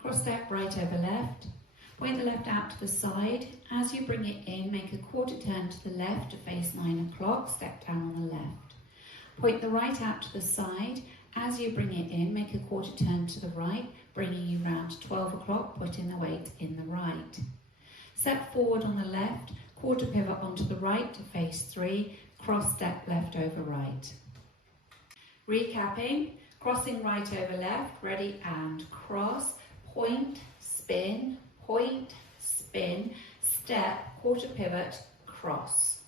Cross step right over left. Point the left out to the side. As you bring it in, make a quarter turn to the left to face 9 o'clock, step down on the left. Point the right out to the side. As you bring it in, make a quarter turn to the right, bringing you round to 12 o'clock, putting the weight in the right. Step forward on the left, quarter pivot onto the right to face 3, cross step left over right. Recapping, crossing right over left, ready and cross, point, spin, step, quarter pivot, cross.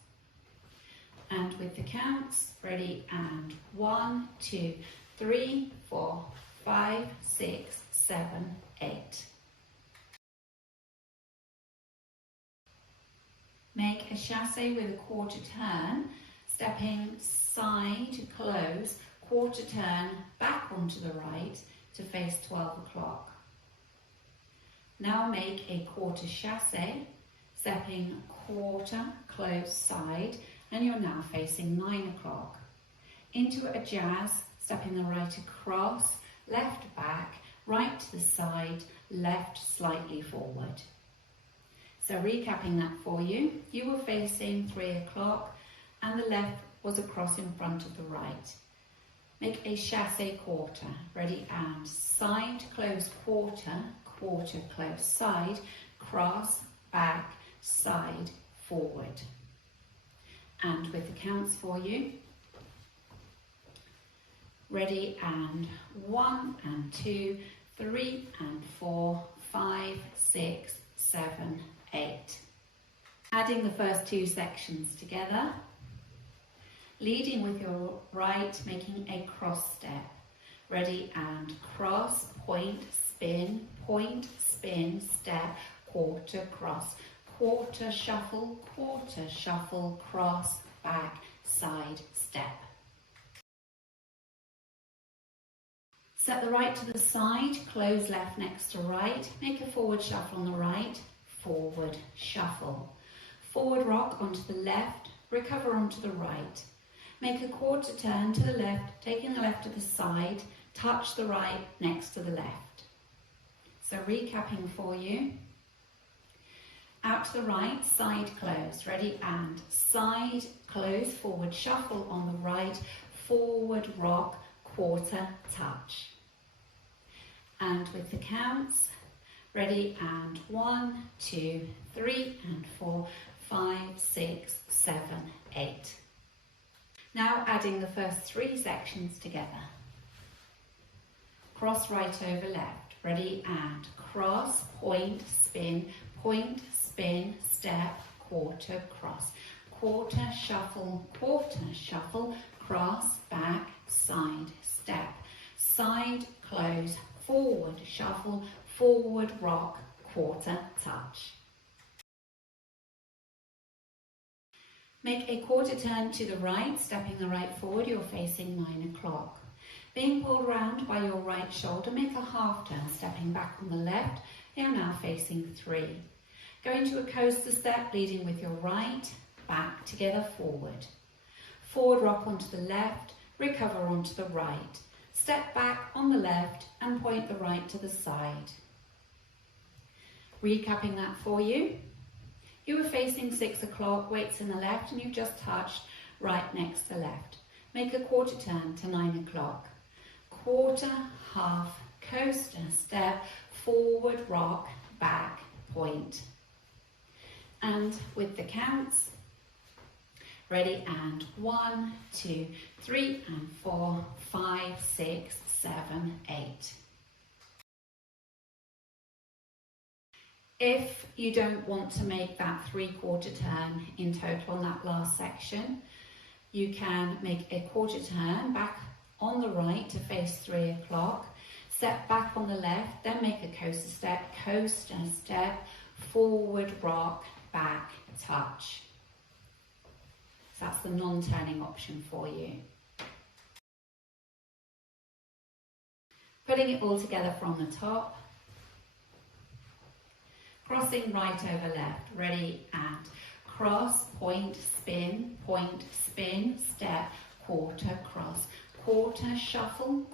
And with the counts, ready and 1, 2, 3, 4, 5, 6, 7, 8. Make a chassé with a quarter turn, stepping side, close, quarter turn, back onto the right to face 12 o'clock. Now make a quarter chassé, stepping quarter, close side, and you're now facing 9 o'clock. Into a jazz, stepping the right across, left back, right to the side, left slightly forward. So recapping that for you, you were facing 3 o'clock and the left was across in front of the right. Make a chassé quarter, ready and side, close quarter, quarter, close side, cross, back, side, forward. And with the counts for you, ready and 1 and 2, 3 and 4, 5, 6, 7, 8. Adding the first 2 sections together, leading with your right, making a cross step. Ready and cross, point, spin, step, quarter, cross, quarter, shuffle, cross, back, side, step. Step the right to the side, close left next to right, make a forward shuffle on the right, forward shuffle. Forward rock onto the left, recover onto the right. Make a quarter turn to the left, taking the left to the side, touch the right next to the left. So recapping for you. Out to the right, side close, ready and side close, forward shuffle on the right, forward rock, quarter touch. And with the counts, ready and 1, 2, 3 and 4, 5, 6, 7, 8. Now adding the first 3 sections together. Cross right over left, ready and cross, point, spin, step, quarter, cross, quarter, shuffle, cross, back, side, step, side, close, forward, shuffle, forward, rock, quarter, touch. Make a quarter turn to the right, stepping the right forward, you're facing 9 o'clock. Being pulled round by your right shoulder, make a half turn, stepping back on the left, you're now facing 3. Go into a coaster step, leading with your right, back, together, forward. Forward rock onto the left, recover onto the right. Step back on the left and point the right to the side. Recapping that for you. You were facing 6 o'clock, weights in the left, and you've just touched right next to left. Make a quarter turn to 9 o'clock. Quarter, half, coaster, step, forward, rock, back, point. And with the counts, ready and 1, 2, 3 and 4, 5, 6, 7, 8. If you don't want to make that 3/4 turn in total on that last section, you can make a quarter turn back on the right to face 3 o'clock, step back on the left, then make a coaster step, forward rock, back, touch. So that's the non-turning option for you. Putting it all together from the top. Crossing right over left, ready and cross, point, spin, step, quarter, cross, quarter, shuffle,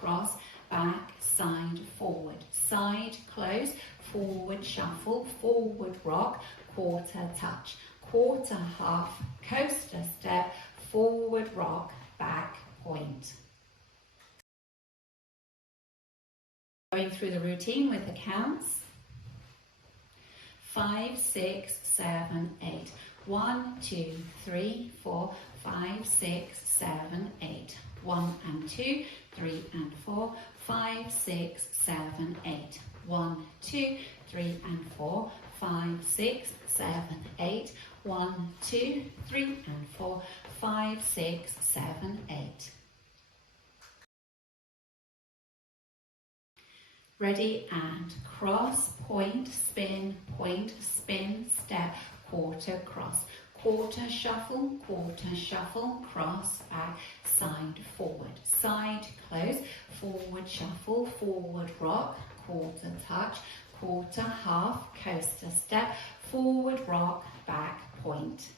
cross, back, side, forward, side, close, forward, shuffle, forward, rock, quarter, touch, quarter, half, coaster, step, forward, rock, back, point. Going through the routine with the counts. 5, 6, 7, 8. 1, 2, 3, 4, 5, 6, 7, 8. 1 and 2, 3 and 4, 5, 6, 7, 8. 1, 2, 3 and 4, 5, 6, 7, 8. 1, 2, 3 and 4, 5, 6, 7, 8. Ready, and cross, point, spin, step, quarter, cross, quarter, shuffle, cross, back, side, forward, side, close, forward, shuffle, forward, rock, quarter, touch, quarter, half, coaster, step, forward, rock, back, point.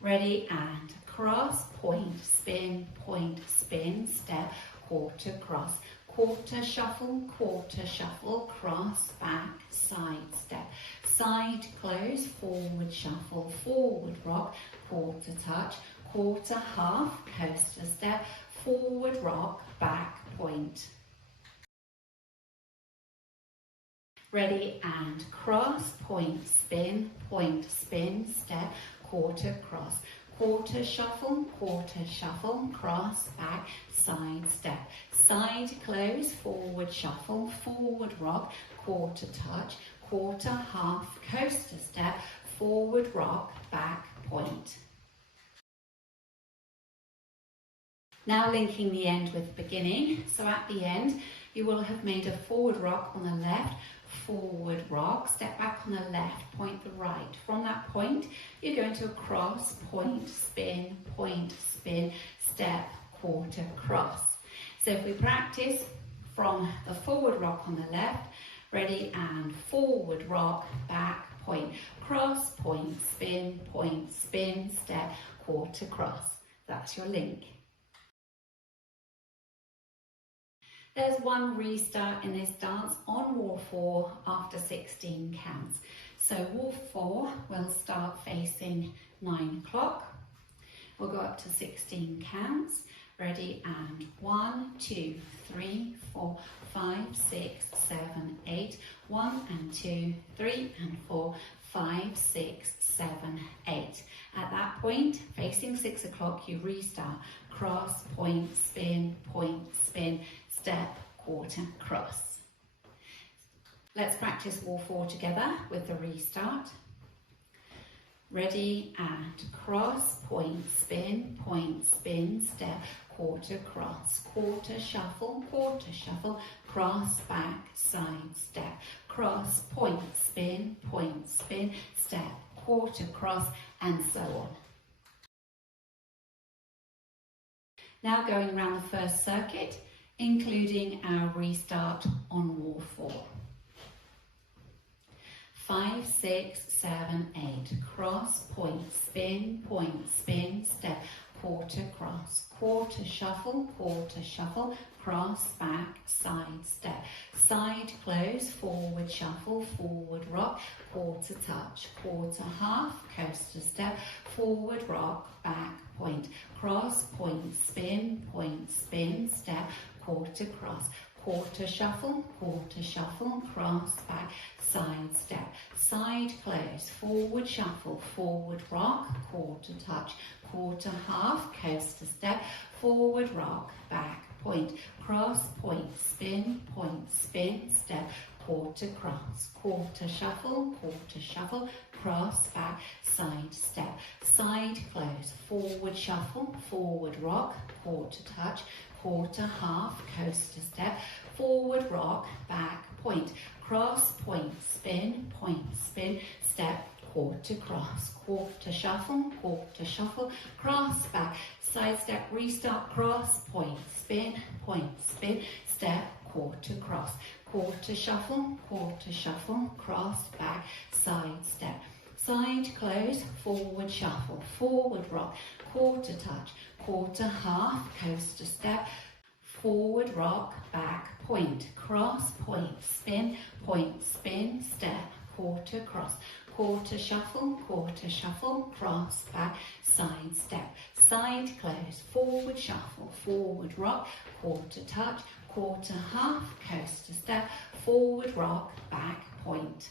Ready, and cross, point, spin, step, quarter, cross, quarter, shuffle, cross, back, side, step, side, close, forward, shuffle, forward, rock, quarter, touch, quarter, half, coaster, step, forward, rock, back, point. Ready, and cross, point, spin, step, quarter, cross, quarter, shuffle, cross, back, side, step, side, close, forward, shuffle, forward, rock, quarter, touch, quarter, half, coaster, step, forward, rock, back, point. Now linking the end with the beginning. So at the end, you will have made a forward rock on the left, forward rock, step back on the left, point the right. From that point, you're going to cross, point, spin, step, quarter, cross. So if we practice from the forward rock on the left, ready, and forward rock, back, point, cross, point, spin, step, quarter, cross. That's your link. There's one restart in this dance on wall 4 after 16 counts. So wall 4 will start facing 9 o'clock. We'll go up to 16 counts. Ready, and 1, 2, 3, 4, 5, 6, 7, 8. 1 and 2, 3 and 4, 5, 6, 7, 8. At that point, facing 6 o'clock, you restart. Cross, point, spin, step, quarter, cross. Let's practice wall 4 together with the restart. Ready, and cross, point, spin, step, quarter, cross, quarter, shuffle, cross, back, side, step, cross, point, spin, step, quarter, cross, and so on. Now going around the first circuit, including our restart on wall 4. 5, 6, 7, 8. Cross, point, spin, step, quarter, cross, quarter, shuffle, cross, back, side, step, side, close, forward, shuffle, forward, rock, quarter, touch, quarter, half, coaster, step, forward, rock, back, point, cross, point, spin, step, quarter, cross, quarter, shuffle, cross, back, side, step, side, close, forward, shuffle, forward, rock, quarter, touch, quarter, half, coaster, step, forward, rock, back, point, cross, point, spin, step, quarter, cross, quarter, shuffle, cross, back, side, step, side, close, forward, shuffle, forward, rock, quarter, touch, quarter, half, coaster, step, forward, rock, back, point, cross, point, spin, step, quarter, cross, quarter, shuffle, cross, back, side, step, restart, cross, point, spin, step, quarter, cross, quarter, shuffle, cross, back, side, step, side close, forward shuffle, forward rock, quarter touch, quarter half, coaster step, forward rock, back point, cross, point, spin, step, quarter cross, quarter shuffle, cross, back, side step, side close, forward shuffle, forward rock, quarter touch, quarter half, coaster step, forward rock, back point.